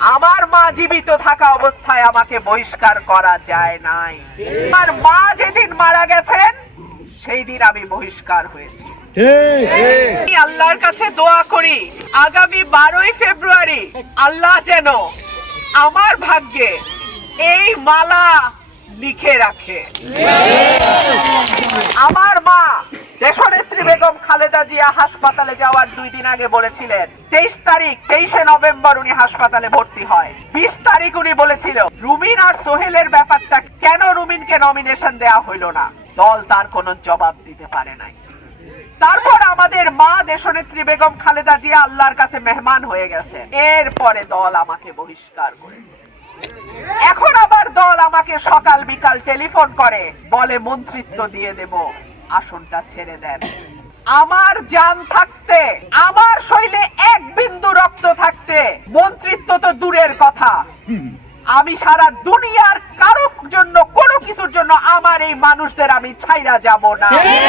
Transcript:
আমার মা জীবিত থাকা অবস্থায় আমাকে বহিষ্কার করা যায় নাই। আমার মা যেদিন মারা গেছেন সেই দিন আমি বহিষ্কার হয়েছি। আমি আল্লাহর কাছে দোয়া করি আগামী 12ই ফেব্রুয়ারি আল্লাহ যেন আমার ভাগ্যে এই মালা লিখে রাখে। আমার মা দেশনেত্রী বেগম খালেদা জিয়া হাসপাতালে যাওয়ার 2 দিন আগে বলেছিলেন 23 নভেম্বর উনি হাসপাতালে ভর্তি হয়। 20 তারিখ উনি বলেছিল রুমিন আর সোহেলের ব্যাপারটা কেন রুমিনকে নমিনেশন দেওয়া হইল না, দল তার কোনো জবাব দিতে পারে নাই। তারপর আমাদের মা দেশনেত্রী বেগম খালেদা জিয়া আল্লাহর কাছে মেহমান হয়ে গেছে, এরপরে দল আমাকে বহিষ্কার করেছে। এখন আবার দল আমাকে সকাল বিকাল টেলিফোন করে বলে মন্ত্রিত্ব দিয়ে দেব, আসনটা ছেড়ে দেন। আমার জান থাকতে, আমার শরীরে 1 বিন্দু রক্ত থাকতে মন্ত্রিত্ব তো দূরের কথা, আমি সারা দুনিয়ার কারোর জন্য কোনো কিছুর জন্য আমার এই মানুষদের আমি ছাইরা যাব না।